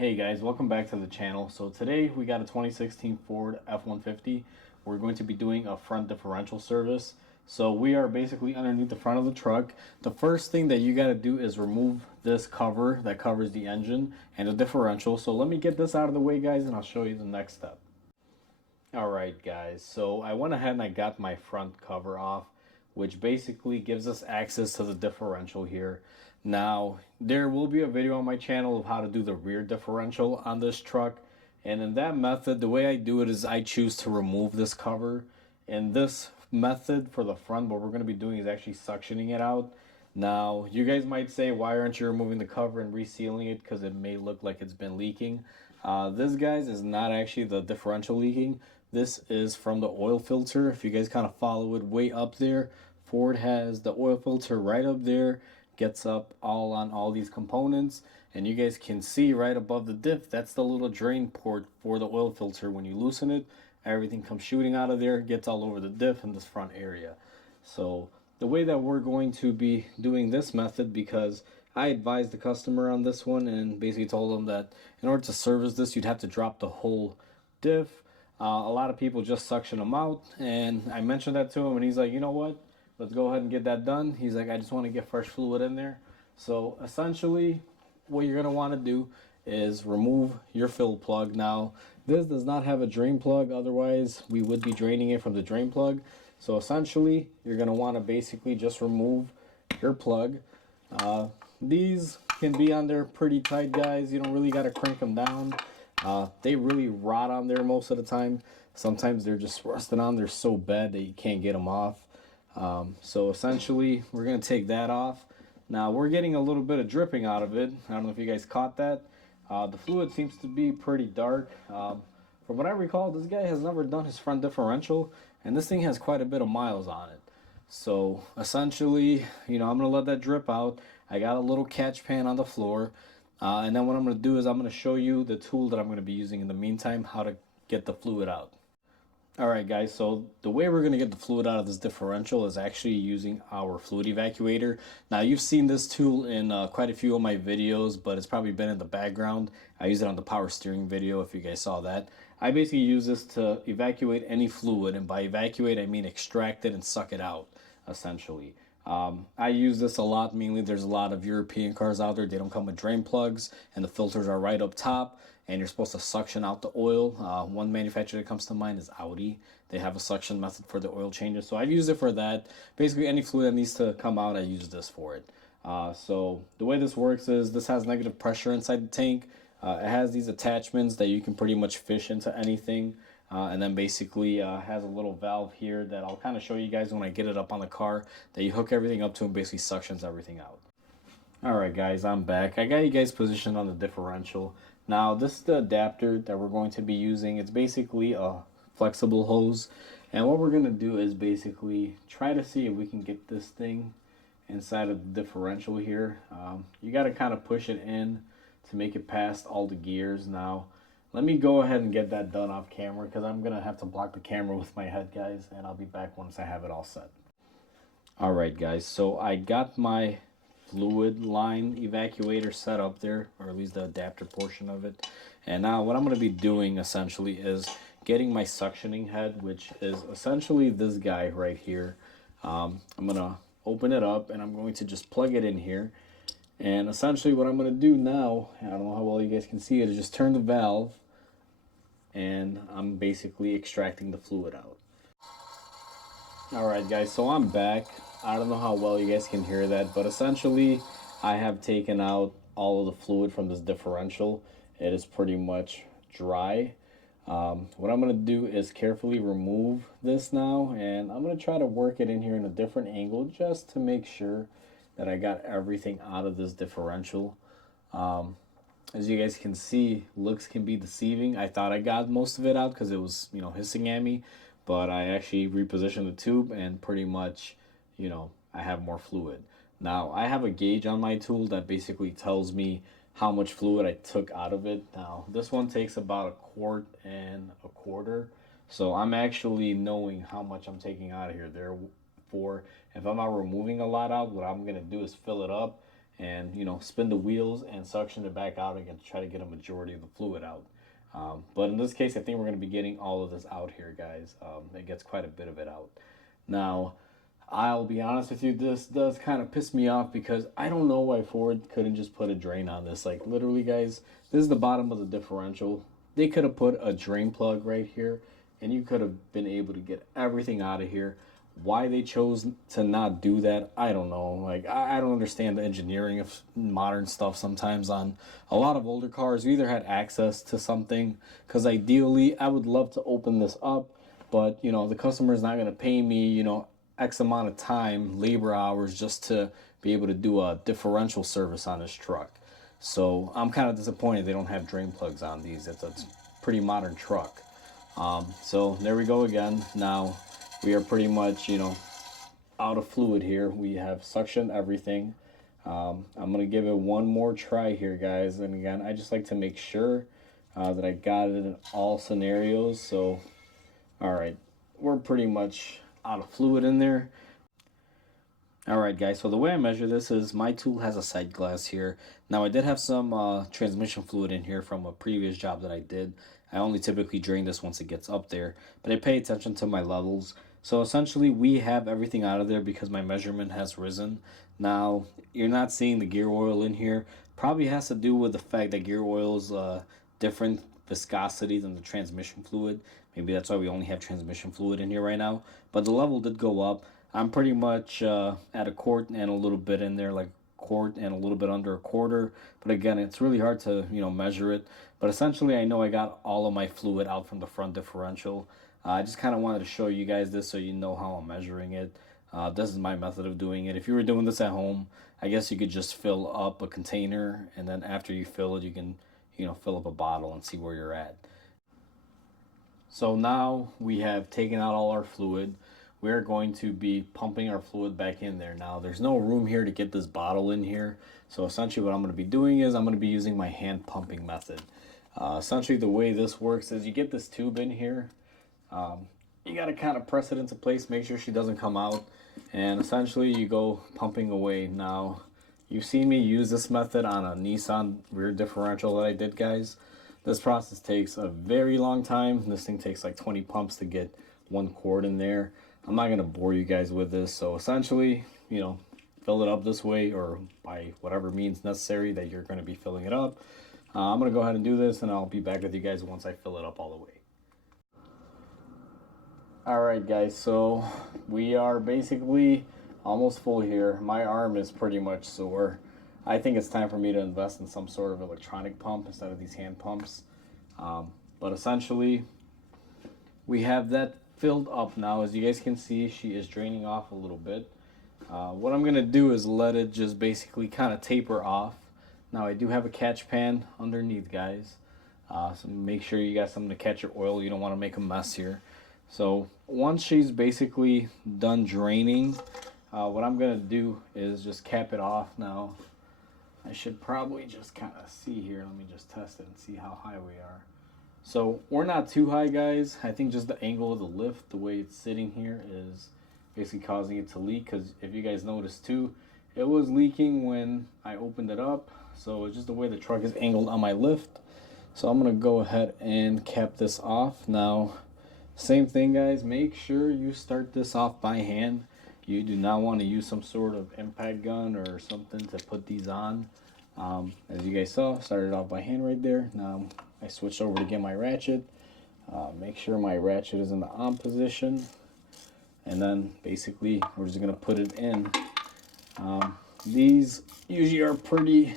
Hey guys, welcome back to the channel. So today we got a 2016 Ford F150. We're going to be doing a front differential service. So we are basically underneath the front of the truck. The first thing that you got to do is remove this cover that covers the engine and the differential. So let me get this out of the way, guys, and I'll show you the next step. Alright guys, so I went ahead and I got my front cover off, which basically gives us access to the differential here. Now, there will be a video on my channel of how to do the rear differential on this truck. And in that method, the way I do it is I choose to remove this cover. And this method for the front, what we're going to be doing is actually suctioning it out. Now, you guys might say, why aren't you removing the cover and resealing it? Because it may look like it's been leaking. This, guys, is not actually the differential leaking. This is from the oil filter. If you guys kind of follow it way up there, Ford has the oil filter right up there, gets up all on all these components, and you guys can see right above the diff, that's the little drain port for the oil filter. When you loosen it, everything comes shooting out of there, gets all over the diff in this front area. So the way that we're going to be doing this method, because I advised the customer on this one and basically told them that in order to service this, you'd have to drop the whole diff. A lot of people just suction them out, and I mentioned that to him, and he's like, you know what? Let's go ahead and get that done. He's like, I just want to get fresh fluid in there. So essentially, what you're going to want to do is remove your fill plug. Now, this does not have a drain plug. Otherwise, we would be draining it from the drain plug. So essentially, you're going to want to basically just remove your plug. These can be on there pretty tight, guys. You don't really got to crank them down. They really rot on there most of the time. Sometimes they're just rusting on there so bad that you can't get them off. So essentially, we're going to take that off. Now, we're getting a little bit of dripping out of it. I don't know if you guys caught that. The fluid seems to be pretty dark. From what I recall, this guy has never done his front differential, and this thing has quite a bit of miles on it. So essentially, I'm going to let that drip out. I got a little catch pan on the floor. And then what I'm going to do is I'm going to show you the tool that I'm going to be using in the meantime, how to get the fluid out. Alright guys, so the way we're going to get the fluid out of this differential is actually using our fluid evacuator. Now you've seen this tool in quite a few of my videos, but it's probably been in the background. I use it on the power steering video if you guys saw that. I basically use this to evacuate any fluid, and by evacuate I mean extract it and suck it out, essentially. I use this a lot. Mainly there's a lot of European cars out there, they don't come with drain plugs and the filters are right up top, and you're supposed to suction out the oil. One manufacturer that comes to mind is Audi. They have a suction method for the oil changes, so I've used it for that. Basically any fluid that needs to come out, I use this for it. So the way this works is this has negative pressure inside the tank. It has these attachments that you can pretty much fish into anything. And then basically has a little valve here that I'll kind of show you guys when I get it up on the car, that you hook everything up to and basically suctions everything out. Alright guys, I'm back. I got you guys positioned on the differential. Now this is the adapter that we're going to be using. It's basically a flexible hose. And what we're going to do is basically try to see if we can get this thing inside of the differential here. You got to kind of push it in to make it past all the gears. Now, let me go ahead and get that done off camera, because I'm going to have to block the camera with my head, guys, and I'll be back once I have it all set. Alright guys, so I got my fluid line evacuator set up there, or at least the adapter portion of it. And now what I'm going to be doing essentially is getting my suctioning head, which is essentially this guy right here. I'm going to open it up and I'm going to just plug it in here. And essentially what I'm going to do now, I don't know how well you guys can see it, is just turn the valve, and I'm basically extracting the fluid out. Alright guys, so I'm back. I don't know how well you guys can hear that, but essentially I have taken out all of the fluid from this differential. It is pretty much dry. What I'm going to do is carefully remove this now, and I'm going to try to work it in here in a different angle just to make sure that I got everything out of this differential. As you guys can see, looks can be deceiving. I thought I got most of it out because it was, hissing at me, but I actually repositioned the tube and pretty much, I have more fluid. Now, I have a gauge on my tool that basically tells me how much fluid I took out of it. Now, this one takes about 1 1/4 quarts. So I'm actually knowing how much I'm taking out of here. Therefore, if I'm not removing a lot out, what I'm going to do is fill it up and spin the wheels and suction it back out again to try to get a majority of the fluid out. But in this case, I think we're going to be getting all of this out here, guys. It gets quite a bit of it out. Now, I'll be honest with you, this does kind of piss me off because I don't know why Ford couldn't just put a drain on this. Like, literally, guys, this is the bottom of the differential. They could have put a drain plug right here, and you could have been able to get everything out of here. Why they chose to not do that, I don't know. Like, I don't understand the engineering of modern stuff sometimes on a lot of older cars. You either had access to something, because ideally, I would love to open this up, but, the customer is not going to pay me, X amount of time, labor hours, just to be able to do a differential service on this truck. So I'm kind of disappointed they don't have drain plugs on these. It's a pretty modern truck. So there we go again. Now we are pretty much, out of fluid here. We have suctioned everything. I'm going to give it one more try here, guys. And again, I just like to make sure that I got it in all scenarios. So, all right, we're pretty much out of fluid in there. Alright guys, so the way I measure this is my tool has a sight glass here. Now I did have some transmission fluid in here from a previous job that I did. I only typically drain this once it gets up there, but I pay attention to my levels. So essentially we have everything out of there because my measurement has risen. Now you're not seeing the gear oil in here. Probably has to do with the fact that gear oil is different viscosity than the transmission fluid. Maybe that's why we only have transmission fluid in here right now. But the level did go up. I'm pretty much at a quart and a little bit in there, like quart and a little bit under a quarter. But again, it's really hard to measure it. But essentially, I know I got all of my fluid out from the front differential. I just kind of wanted to show you guys this so you know how I'm measuring it. This is my method of doing it. If you were doing this at home, I guess you could just fill up a container, and then after you fill it, you can fill up a bottle and see where you're at. So now we have taken out all our fluid. We're going to be pumping our fluid back in there. Now there's no room here to get this bottle in here. So essentially what I'm going to be doing is I'm going to be using my hand pumping method. Essentially the way this works is you get this tube in here. You got to kind of press it into place, make sure she doesn't come out. And essentially you go pumping away. Now you've seen me use this method on a Nissan rear differential that I did, guys. This process takes a very long time. This thing takes like 20 pumps to get 1 quart in there. I'm not going to bore you guys with this. So essentially, fill it up this way or by whatever means necessary that you're going to be filling it up. I'm going to go ahead and do this, and I'll be back with you guys once I fill it up all the way. Alright guys, so we are basically almost full here. My arm is pretty much sore. I think it's time for me to invest in some sort of electronic pump instead of these hand pumps. But essentially, we have that filled up now. As you guys can see, she is draining off a little bit. What I'm going to do is let it just basically kind of taper off. Now I do have a catch pan underneath, guys. So make sure you got something to catch your oil. You don't want to make a mess here. So once she's basically done draining, what I'm going to do is just cap it off. Now I should probably just kind of see here. Let me just test it and see how high we are. So we're not too high, guys. I think just the angle of the lift, the way it's sitting here, is basically causing it to leak. Because if you guys noticed too, it was leaking when I opened it up. So it's just the way the truck is angled on my lift. So I'm going to go ahead and cap this off. Now, same thing, guys. Make sure you start this off by hand. You do not want to use some sort of impact gun or something to put these on. As you guys saw, started off by hand right there. Now I switched over to get my ratchet. Make sure my ratchet is in the on position. And then basically we're just going to put it in. These usually are pretty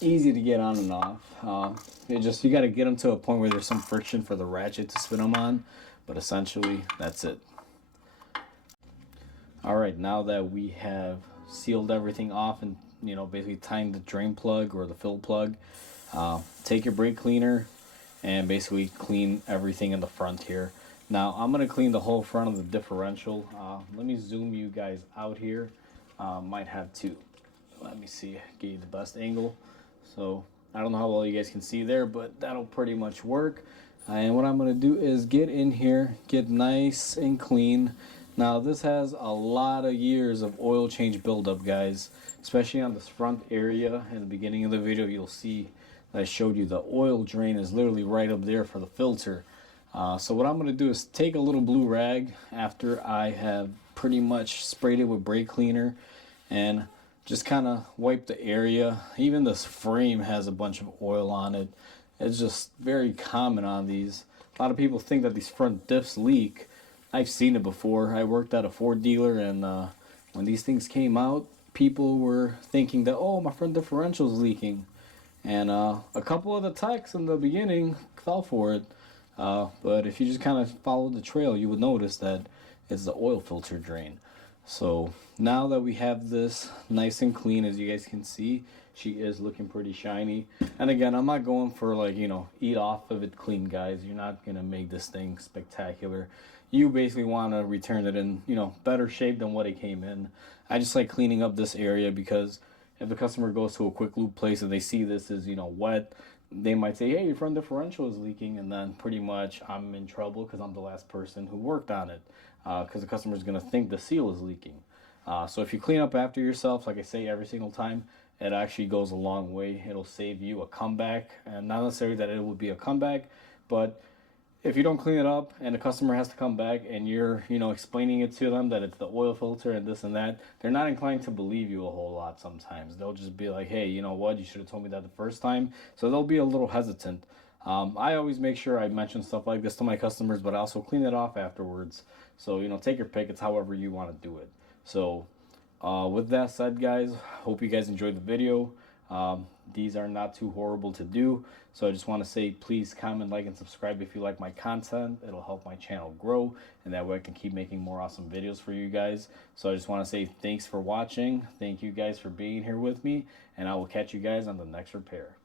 easy to get on and off. You got to get them to a point where there's some friction for the ratchet to spin them on. But essentially, that's it. Alright, now that we have sealed everything off and basically tying the drain plug or the fill plug, take your brake cleaner and basically clean everything in the front here. Now I'm going to clean the whole front of the differential. Let me zoom you guys out here. Might have to, let me see, get you the best angle. So I don't know how well you guys can see there, but that'll pretty much work. And what I'm going to do is get in here, get nice and clean. Now this has a lot of years of oil change buildup, guys. especially on this front area. In the beginning of the video, you'll see that I showed you the oil drain is literally right up there for the filter. So what I'm going to do is take a little blue rag after I have pretty much sprayed it with brake cleaner and just kind of wipe the area. Even this frame has a bunch of oil on it. It's just very common on these. A lot of people think that these front diffs leak. I've seen it before. I worked at a Ford dealer, and when these things came out, people were thinking that, oh, my front differential is leaking. And a couple of the techs in the beginning fell for it. But if you just kind of follow the trail, you would notice that it's the oil filter drain. So now that we have this nice and clean, as you guys can see, she is looking pretty shiny. And again, I'm not going for, like, you know, eat off of it clean, guys. You're not going to make this thing spectacular. You basically want to return it in, you know, better shape than what it came in. I just like cleaning up this area because if the customer goes to a quick lube place and they see this is, you know, wet, they might say, hey, your front differential is leaking, and then pretty much I'm in trouble because I'm the last person who worked on it, because the customer is going to think the seal is leaking. So if you clean up after yourself, like I say every single time, it actually goes a long way. It'll save you a comeback, and not necessarily that it would be a comeback, but if you don't clean it up and the customer has to come back and you're, you know, explaining it to them that it's the oil filter and this and that, they're not inclined to believe you a whole lot sometimes. They'll just be like, hey, you know what, you should have told me that the first time. So they'll be a little hesitant. I always make sure I mention stuff like this to my customers, but I also clean it off afterwards. So, you know, take your pick. It's however you want to do it. So with that said, guys, hope you guys enjoyed the video. These are not too horrible to do, so I just want to say please comment, like, and subscribe if you like my content. It'll help my channel grow, and that way I can keep making more awesome videos for you guys. So I just want to say thanks for watching. Thank you guys for being here with me, and I will catch you guys on the next repair.